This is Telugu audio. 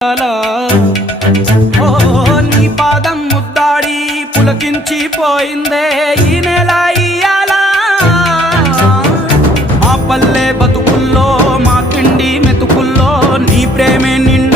ఓ నీ పాదం ముద్దాడి పులకించిపోయిందే ఈ నెల ఇయ్యాల మా పల్లె బతుకుల్లో మా తిండి మెతుకుల్లో నీ ప్రేమే నిండా